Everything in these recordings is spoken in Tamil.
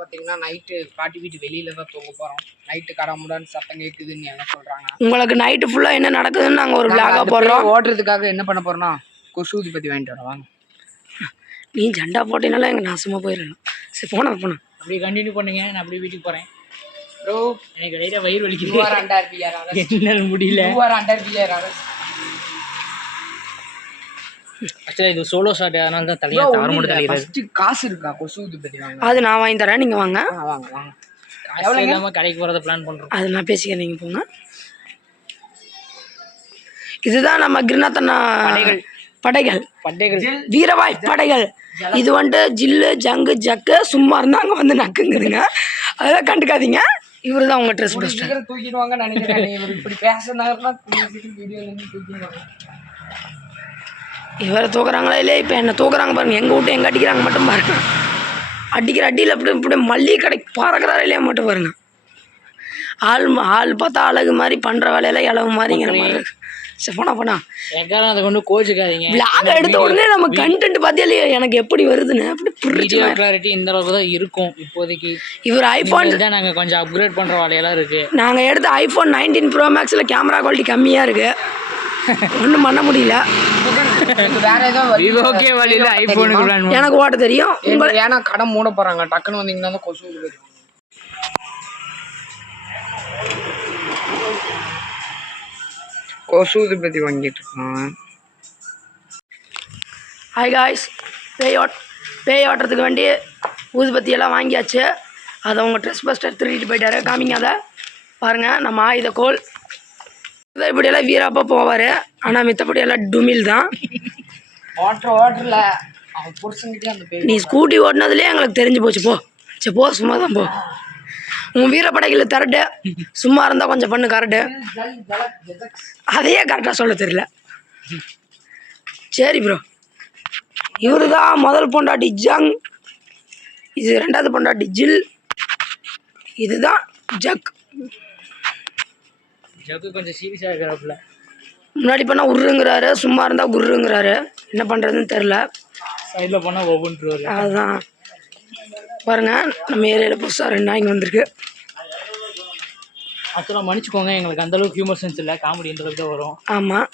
பார்த்தீங்கன்னா நைட்டு பாட்டி வீட்டு வெளியில தான் தூங்க போகிறோம். நைட்டு கடமுடான்னு சத்தம் கேட்குதுன்னு என்ன சொல்கிறாங்க. உங்களுக்கு நைட்டு ஃபுல்லாக என்ன நடக்குதுன்னு நாங்கள் ஒரு விளாகாக போடுறோம். ஓட்டுறதுக்காக என்ன பண்ண போகிறோம்னா கொசு ஊதுபத்தி வாங்கிட்டு வரோம். வாங்க. நீ ஜண்டா போட்டேனால எங்கள் நாசமாக போயிடணும். சரி போனோம் அப்படியே கண்டினியூ பண்ணுங்க. நான் அப்படியே வீட்டுக்கு போகிறேன். ப்ரோ எனக்கு லைட்டாக வயிறு வலிக்குது. என்னால் முடியல. ஆக்சுவலாக இது சோலோ ஷாட், அதனால தான் தலையாக தவற மட்டும் தலையிறது. காசு இருக்கா கொசு ஊதுபத்தி வாங்க? அது நான் வாங்கி தரேன், நீங்கள் வாங்க. வாங்க வாங்க. எவ்வளோ இல்லாமல் கடைக்கு போகிறத பிளான் பண்ணுறோம். அது நான் பேசிக்கிறேன், நீங்கள் போங்க. இதுதான் நம்ம கிருநாத்தண்ணா படைகள் வீரவாய் படைகள். இது வந்துட்டு ஜில்லு ஜங்கு ஜக்கு சும்மா இருந்தா அங்கே வந்து நக்குங்குதுங்க. அதெல்லாம் கண்டுக்காதீங்க. இவரு தான் உங்கள் ட்ரெஸ் பஸ்டர். தூக்கிடுவாங்க நினைக்கிறேன். இப்படி பேசுனாருன்னா இவரை தூக்குறாங்களா இல்லையா? இப்போ என்ன தூக்குறாங்க பாருங்க. எங்கள் விட்டு எங்கே அடிக்கிறாங்க மட்டும் பாருங்க. அடிக்கிற அடியில் இப்படி இப்படி மல்லிகை கடைக்கு பறக்கிறாரா இல்லையா மட்டும் பாருங்க. ஆள் பார்த்தா அழகு மாதிரி பண்ணுற வேலையெல்லாம் இளவு மாதிரிங்கிற மாதிரி இருக்கு. சரி போனா அதை கொண்டு கோச்சுக்காதீங்க. விளாக் எடுத்த உடனே நம்ம கண்டென்ட் பார்த்தாலே எனக்கு எப்படி வருதுன்னு அப்படி வீடியோ கிளாரிட்டி இந்த அளவுக்கு தான் இருக்கும் இப்போதைக்கு. இவர் ஐஃபோன் தான் நாங்கள் கொஞ்சம் அப்கிரேட் பண்ணுற வேலையெல்லாம் இருக்குது. நாங்கள் எடுத்த ஐஃபோன் 19 Pro Maxல கேமரா குவாலிட்டி கம்மியாக இருக்குது. ஒன்றும் பண்ண முடியல. வேற ஏதோ ஓகே வழியில் ஐஃபோனுக்கு எனக்கு ஓட்ட தெரியும். உங்களுக்கு ஏன்னா கடை மூட போகிறாங்க. டக்குன்னு வந்தீங்கன்னா தான் கொசு ஊதுபத்தி. கொசு ஊதுபத்தி வாங்கிட்டு இருக்கோம். ஹாய் காய்ஸ், பேய் ஓட்டுறதுக்கு வேண்டி ஊதுபத்தியெல்லாம் வாங்கியாச்சு. அதை உங்கள் ட்ரெஸ் பஸ்டர் திருடிட்டு போயிட்டாரு. காமிங்க அதை பாருங்கள். நம்ம ஆயுத கோல் இப்படியெல்லாம் வீராப்பா போவார். ஆனால் மித்தப்படியெல்லாம் டுமில் தான். ஓட்டரில் அவன் புருஷன்கிட்டே அந்த பேய். நீ ஸ்கூட்டி ஓட்டினதுலேயே எங்களுக்கு தெரிஞ்சு போச்சு. சரி போ, சும்மா தான் போ. உன் வீரப்படைகளை திரட்டு. சும்மா இருந்தால் கொஞ்சம் பண்ணு கரெக்டு. அதையே கரெக்டாக சொல்ல தெரியல. சரி ப்ரோ, இவரு தான் முதல் பொண்டாட்டி ஜங், இது ரெண்டாவது பொண்டாட்டி ஜில், இதுதான் ஜக். ஜக்கு கொஞ்சம் சீரியஸாக இருக்கிறாப்புல. முன்னாடி பண்ணால் உருங்கிறாரு, சும்மா இருந்தால் குருங்கிறாரு. என்ன பண்ணுறதுன்னு தெரில. சைடில் போனால் ஒவ்வொன்றுவாரு. அதுதான் பாருங்கள். நம்ம ஏரியாவில் புதுசாக 2 நாய்ங்க வந்திருக்கு. ஆக்சுவலாக மன்னிச்சுக்கோங்க, எங்களுக்கு அந்தளவுக்கு ஹியூமர் சென்ஸ் இல்லை. காமெடி இந்த அளவுக்கு தான் வரும். ஆமாம்,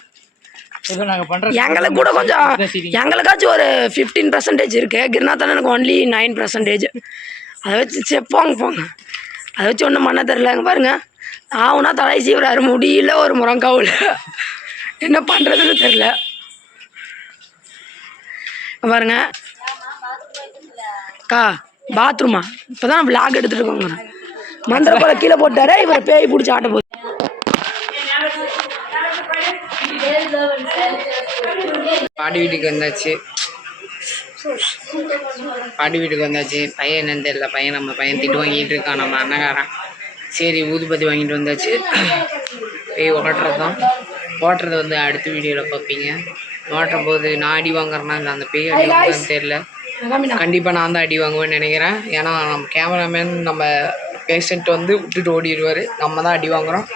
ஏதோ நாங்கள் பண்ணுறோம். எங்களுக்கு கூட கொஞ்சம் எங்களுக்காச்சும் ஒரு 15% இருக்குது. கிருநாத்தன் எனக்கு ஒன்லி 9%. அதை வச்சு போங்க. அதை வச்சு ஒன்றும் பண்ண தெரிலங்க. பாருங்கள், ஆகுனா தலை சீவுறாரு. முடியல ஒரு முரங்காவில். என்ன பண்ணுறதுன்னு தெரில. பாருங்க அக்கா, பாத்ரூமா இப்போ தான் விளாக் எடுத்துகிட்டு இருக்கோங்க. மந்திர போல கீழே போட்டாரே, இவரை பேய் பிடிச்சி ஆட்ட போகுது. பாட்டி வீட்டுக்கு வந்தாச்சு. பையன் என்னன்னு தெரியல. நம்ம பையன் திட்டு வாங்கிட்டு இருக்கான். நம்ம அண்ணகாரன். சரி ஊதுபத்தி வாங்கிட்டு வந்தாச்சு. பேய் ஓட்டுறது வந்து அடுத்த வீடியோவில் பார்ப்பீங்க. ஓட்டுற போது நான் அடி வாங்குறேன்னா இல்லை அந்த பேய் அடி வாங்குறதுன்னு தெரியல. கண்டிப்பாக நான் தான் அடி வாங்குவேன்னு நினைக்கிறேன். ஏன்னா நம்ம கேமராமேன் நம்ம பேஷண்ட் வந்து விட்டுட்டு ஓடிடுவார். நம்ம தான் அடி வாங்குகிறோம்.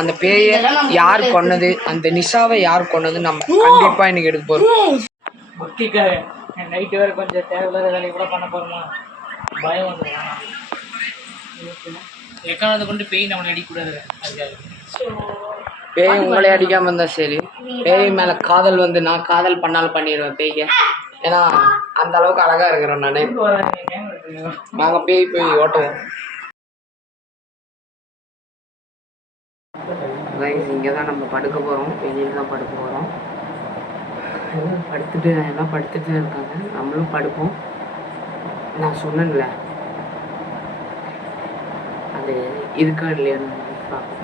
அந்த பேயை யார் கொன்னது, அந்த நிஷாவை யார் கொன்னது நம்ம கண்டிப்பாக இன்றைக்கி எடுக்க போகிறோம். முக்கிக்காக நைட்டு வேறு கொஞ்சம் தேவையில்லாத வேலையை கூட பண்ண போகிறோமா, பயம் வந்து எக்கானதை கொண்டு பேய் நம்மளை அடிக்கூடாது. பேய் உங்களே அடிக்காமல் இருந்தால் சரி. பேய் மேலே காதல் வந்து நான் காதல் பண்ணாலும் பண்ணிடுவேன் பேய்க்கு. ஏன்னா அந்த அளவுக்கு அழகாக இருக்கிறோம் நான். நாங்கள் பேய் போய் ஓட்டுவோம். இங்கே தான் நம்ம படுக்க போகிறோம். வெளியில் தான் படுக்க போகிறோம். எல்லாம் படுத்துட்டு இருக்காங்க. நம்மளும் படுப்போம். நான் சொன்னேன்ல அது இருக்கா இல்லையா பார்ப்போம்.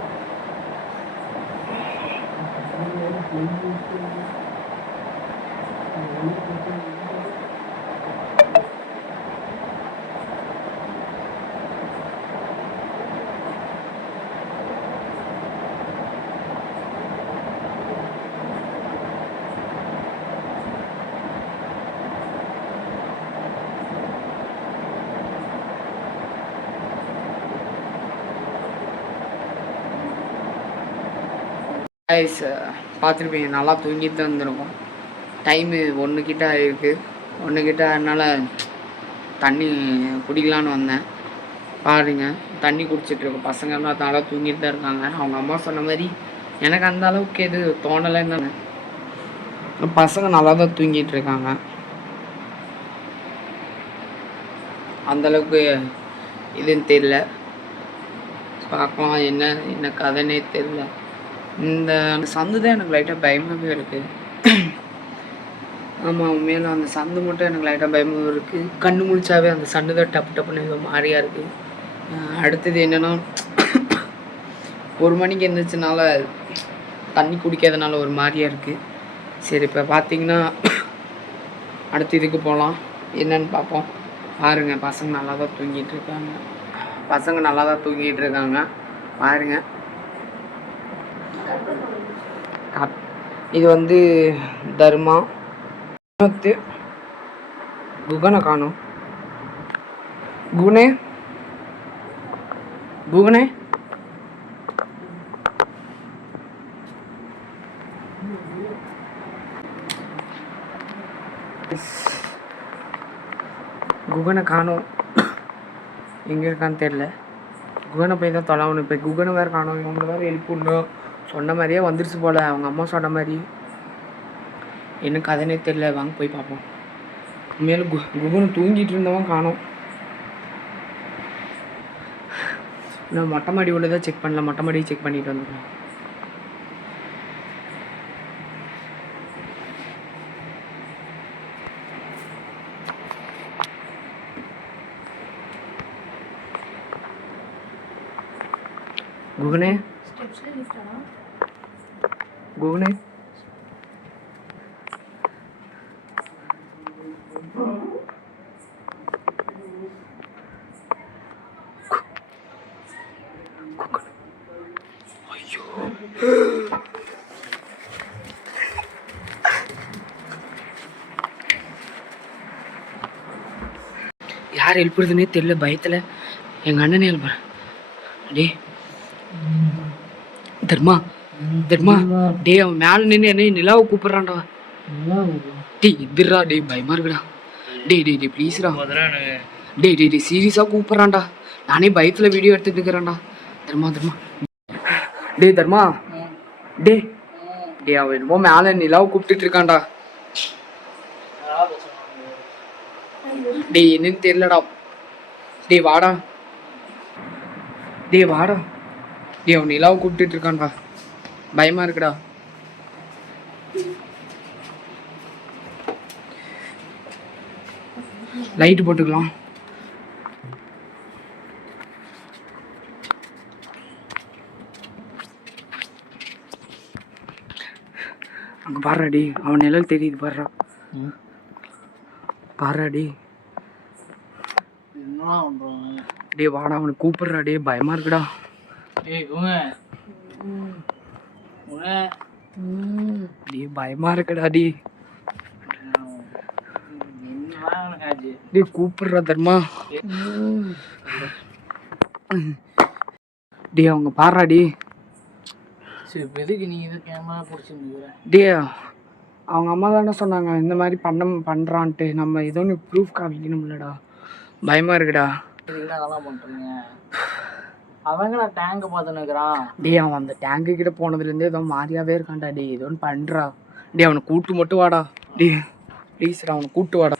பார்த்துருப்பீங்க, நல்லா தூங்கிட்டு தான் இருந்திருக்கும். டைமு 1 கிட்ட ஆகிருக்கு. 1 கிட்ட அதனால் தண்ணி குடிக்கலான்னு வந்தேன். பாருங்க தண்ணி குடிச்சிட்ருக்க பசங்கள்லாம் நல்லா தூங்கிட்டு தான் இருக்காங்க. அவங்க அம்மா சொன்ன மாதிரி எனக்கு அந்த அளவுக்கு எது தோணலைன்னு தானே. பசங்க நல்லா தான் தூங்கிட்டு இருக்காங்க. அந்தளவுக்கு இதுன்னு தெரியல. பார்க்கலாம் என்ன என்ன கதைன்னே தெரியல. இந்த சந்து தான் எனக்கு லைட்டாக பயமாகவே இருக்குது. ஆமாம், உண்மையில அந்த சந்து மட்டும் எனக்கு லைட்டாக பயமாகவும் இருக்குது. கண்ணு முழிச்சாவே அந்த சந்து தான் டப்பு டப்புன்னு ஏதோ மாதிரியாக இருக்குது. அடுத்தது என்னென்னா, 1 மணிக்கு எழுந்திரிச்சனால தண்ணி குடிக்காதனால ஒரு மாதிரியாக இருக்குது. சரி, இப்போ பார்த்தீங்கன்னா அடுத்து இதுக்கு போகலாம். என்னன்னு பார்ப்போம். பாருங்க பசங்க நல்லா தான் தூங்கிட்டு இருக்காங்க. பாருங்க, இது வந்து தர்மா குகனை காணும். குகனே குகனை காணும். எங்கே இருக்கான்னு தெரில. குகனை போய் தான் தொலைவணும். இப்போ குகனை வேறு காணும். இவங்களை வேறு எழுப்பிடணும். சொன்ன மாதிரியே வந்துருச்சு போல். அவங்க அம்மா சொன்ன மாதிரி என்ன கதைனே தெரில. வாங்க போய் பார்ப்போம். உண்மையில குகனை தூங்கிட்டு இருந்தவன் காணும். நான் மொட்டை மாடி உள்ள தான் செக் பண்ணல. மொட்டை மாடியை செக் பண்ணிட்டு வந்துடுறேன். குகனே ஐயோ, யார் எழுப்புறதுன்னே தெரியல. பயத்தில் எங்கள் அண்ணனே எழுப்புறேன். டே தர்மா டே, அவன் மேலே நின்று என்ன நிலாவை கூப்பிட்றான்டா. டே எதிரா, டே பயமா இருக்குடா. டே ப்ளீஸ்ரா. டே சீரியஸாக கூப்பிட்றான்டா. நானே பயத்தில் வீடியோ எடுத்துட்டு இருக்கிறேன்டா. தர்மா டே தர்மா டே அவன் என்னமோ மேலே நிலாவை கூப்பிட்டுட்டு இருக்கான்டா. டே என்னன்னு தெரியலடா. டே வாடா. டே அவன் நிலாவை கூப்பிட்டுட்டு இருக்கான்டா. பயமா இருக்குடா. லைட்டு போட்டுக்கலாம். அங்கே பாடுறாடி, அவன் நிழல் தெரியுது. பாடுறாடி. டே வாடா, அவனுக்கு கூப்பிடுறா. டே பயமா இருக்குடா. டே பயமா இருக்குடா. டே கூப்பிடுறா தர்மா. டே அவங்க பாடுறாடி. டே அவங்க அம்மா தானே சொன்னாங்க இந்த மாதிரி பண்ணுறான்ட்டு. நம்ம ஏதோ ஒன்று ப்ரூஃப் காமிக்கணும்லடா. பயமா இருக்குடா. அதெல்லாம் பண்ணுறீங்க. அவங்கள டேங்க் பார்த்துன்னுக்குறான். டே அவன் அந்த டேங்கு கிட்ட போனதுலேருந்தே ஏதோ மாதிரியாவே இருக்கான்டா. டே ஏதோ ஒன்று பண்ணுறா. டே அவனை கூப்பிட்டு மட்டும் வாடா. டே ப்ளீஸ்டா, அவனை கூப்பிட்டு வாடா.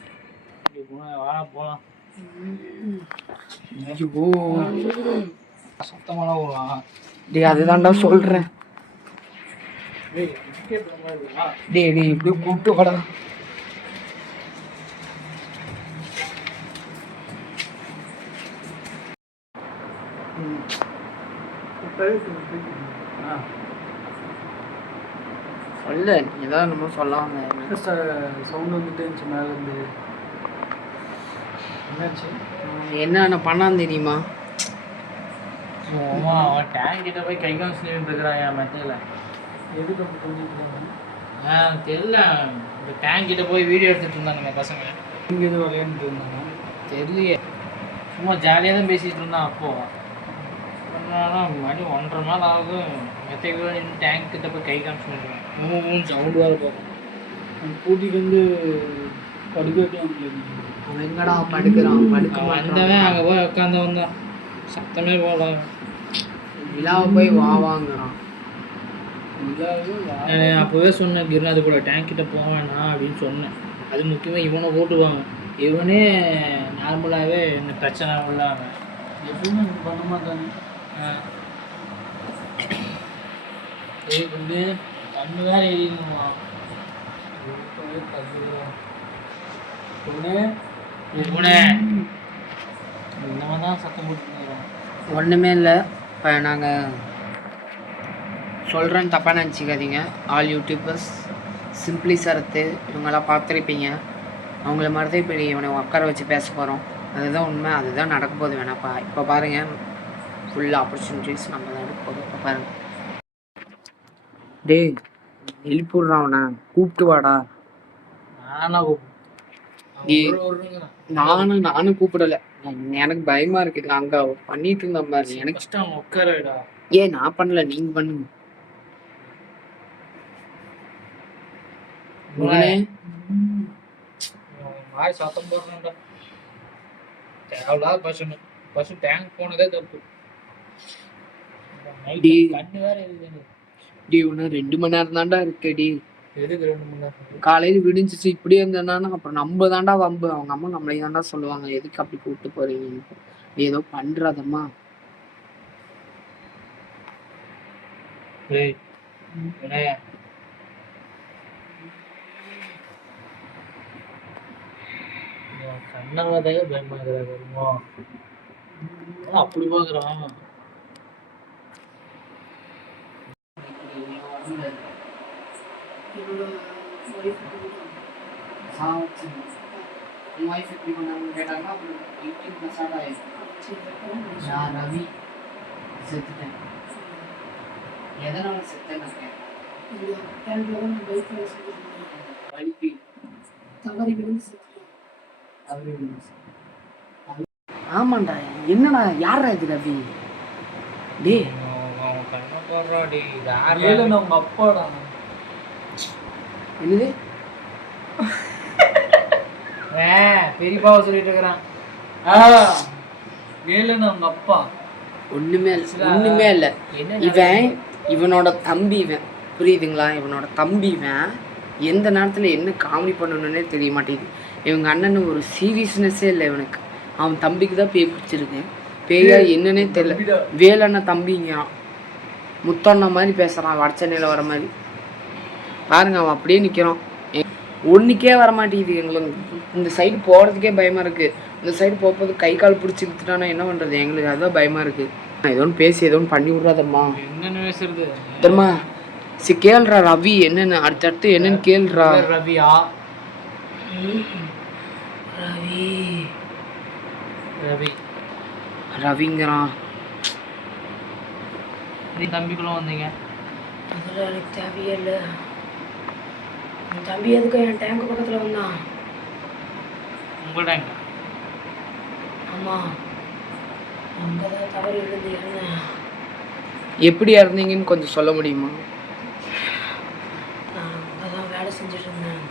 வாடா போகலாம். ஐயோ சுத்தமாக போகலாம். டே அதுதான்டா சொல்கிறேன். டே இப்படி கூப்பிட்டு வாடா. சொல்லு, ஏதாவது நம்ம சொல்ல வந்தேன். சவுண்ட் வந்துட்டு இருந்துச்சு மேலேருந்து. என்னாச்சு? என்ன பண்ணான்னு தெரியுமா? அவன் டேங்க் கிட்ட போய் கை காமிச்சு இருக்கிறான் என் மெத்தையில். எதுக்கு அப்படி பண்ணிட்டு தெரியல. இந்த டேங்க் கிட்ட போய் வீடியோ எடுத்துகிட்டு இருந்தாங்க பசங்க. இங்கே எதுவும் விளையாண்டுட்டு இருந்தாங்க தெரியலையே. சும்மா ஜாலியாக தான் பேசிகிட்டு இருந்தான். அப்போது மணி 1:30 நாள் ஆகும். மெத்தைக்குள்ள நின்று டேங்க் கிட்ட போய் கை காமிச்சுருக்கேன். சவுண்டு வேறு பார்க்கும். கூட்டிகிட்டு வந்து படுக்க வைக்க முடியாது. அவன் எங்கடா படுக்கிறான்? வந்தவன் அங்கே போய் உட்காந்து வந்தான். சத்தமே போல விழாவை போய் வா வாங்குறான். அப்போவே சொன்னேன் கிருநாத் கூட டேங்க் கிட்ட போவேண்ணா அப்படின்னு சொன்னேன். அது முக்கியமாக இவனை ஓட்டுவாங்க. இவனே நார்மலாகவே என்ன பிரச்சனை உள்ளாங்க எப்பவுமே பண்ண மாட்டாங்க. வந்து கண்ணு வேற எழுதிடுமா இன்னமும் தான் சத்தம் போட்டுருக்கிறோம். ஒன்றுமே இல்லை. இப்போ நாங்கள் சொல்கிறேன்னு தப்பாக நினச்சிக்காதீங்க. ஆல் யூடியூபர்ஸ் சிம்பிளி சரத்து இவங்கெல்லாம் பார்த்துருப்பீங்க. அவங்கள மாதிரி தான் இப்போ இவனை உட்கார வச்சு பேச போகிறோம். அதுதான் உண்மை, அதுதான் நடக்க போகுது. வேணாப்பா இப்போ பாருங்கள், ஃபுல் ஆப்பர்ச்சுனிட்டிஸ் நம்ம தான் எடுக்க போகுது. இப்போ பாருங்கள். டேய் எழுப்பி விட்றான், கூப்பிட்டு வாடா. நானும் கூப்பிடல, எனக்கு பயமா இருக்குது. அங்க பண்ணிட்டு இருந்தேன் பாரு. எனக்கு உட்காரடா. ஏன் நான் பண்ணல, நீங்க பண்ணுங்க. சத்தம் போடுறா. தேவையில்லாத பசு டேங்க் போனதே தப்பு. கண்ணு வேற இருக்குது. டி இன்னும் 2 மணி நேரம் தான்டா இருக்குடி. எதுக்கு 2 மணி நேரம்? காலையில விடிஞ்சிச்சு இப்படியே இருந்தானா அப்புறம் நம்ம தாண்டா வம்பு. அவங்க அம்மா நம்மளையும் தாண்டா சொல்லுவாங்க, எதுக்கு அப்படி கூப்பிட்டு போறீங்க, ஏதோ பண்றாதம்மா. கண்ணாவதாக பயமா இருக்கிறா. அப்படி பாக்குறான். ரவி செத்துட்டேன். எதனால செத்தேன்னு ஆமாண்டா. என்னடா யாரா இது ரவி? டே உங்க அப்பாடா. என்னது பெரியப்பாவை சொல்லிட்டு இருக்கிறான். உங்க அப்பா ஒண்ணுமே இல்லை. இவனோட தம்பி இவன், புரியுதுங்களா? இவனோட தம்பி இவன். எந்த நேரத்தில் என்ன காமெடி பண்ணணுன்னே தெரிய மாட்டேங்குது. இவங்க அண்ணன் ஒரு சீரியஸ்னஸ்ஸே இல்லை இவனுக்கு. அவன் தம்பிக்கு தான் பேய் பிடிச்சிருக்கு. பேயா என்னன்னே தெரியல. வேலண்ணா தம்பிங்கிறான், முத்தண்ணா மாதிரி பேசுகிறான், வட சென்னையில் வர மாதிரி. பாருங்க, அவன் அப்படியே நிற்கிறான். ஒன்றுக்கே வர மாட்டேங்குது. எங்களுக்கு இந்த சைடு போகிறதுக்கே பயமாக இருக்குது. இந்த சைடு போகும்போது கை கால் பிடிச்சி இழுத்துட்டானா என்ன பண்ணுறது? எங்களுக்கு அதுதான் பயமாக இருக்குது. ஏதோ ஒன்று பேசி ஏதோ ஒன்று பண்ணி விட்றாதம்மா. என்னென்னு பேசுறது தெரியுமா? கேள்றா ரவி என்னன்னு, அடுத்தடுத்து என்னன்னு கேள்றா. ரவியா? ரவி ரவி ரவிங்கிறான். நீ தம்பிக்குள்ள வந்தீங்க? அதெல்லாம் எனக்கு தேவையே இல்லை. என் தம்பி எதுக்கு என் டேங்க் பக்கத்தில் வந்தான்? உங்கள் டேங்க்? ஆமாம், அங்கே தான் தவறி விழுந்து இறந்தேன். எப்படி இறந்தீங்கன்னு கொஞ்சம் சொல்ல முடியுமா? நான் அங்கே தான் வேலை செஞ்சுட்டு இருந்தேன்.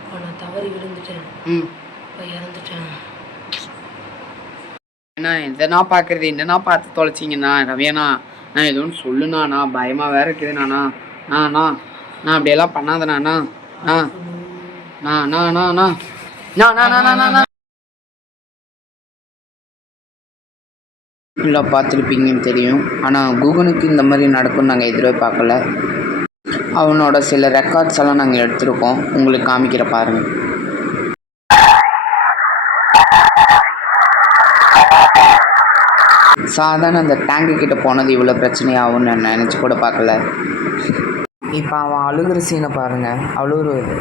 அப்போ நான் தவறி விழுந்துட்டேன். இப்போ இறந்துட்டேன். ஏன்னா எதனா பார்க்குறது என்னன்னா பார்த்து தொலைச்சிங்கண்ணா ரவியாண்ணா. நான் எதுவும் சொல்லுண்ணா, பயமாக வேற இருக்குதுண்ணா. நான் அப்படியெல்லாம் பண்ணாதண்ணா. இல்லை பார்த்துருப்பீங்கன்னு தெரியும். ஆனால் கூகுளுக்கு இந்த மாதிரி நடக்கும்னு நாங்கள் எதிர்பார்க்கல. அவனோட சில ரெக்கார்ட்ஸ் எல்லாம் நாங்கள் எடுத்திருக்கோம், உங்களுக்கு காமிக்கிற பாருங்கள். சாதாரண அந்த டேங்கு கிட்ட போனது இவ்வளோ பிரச்சனையாகும்னு நான் நினச்சி கூட பார்க்கல. இப்போ அவன் அழுகிற சீனை பாருங்கள், அழுகுறது.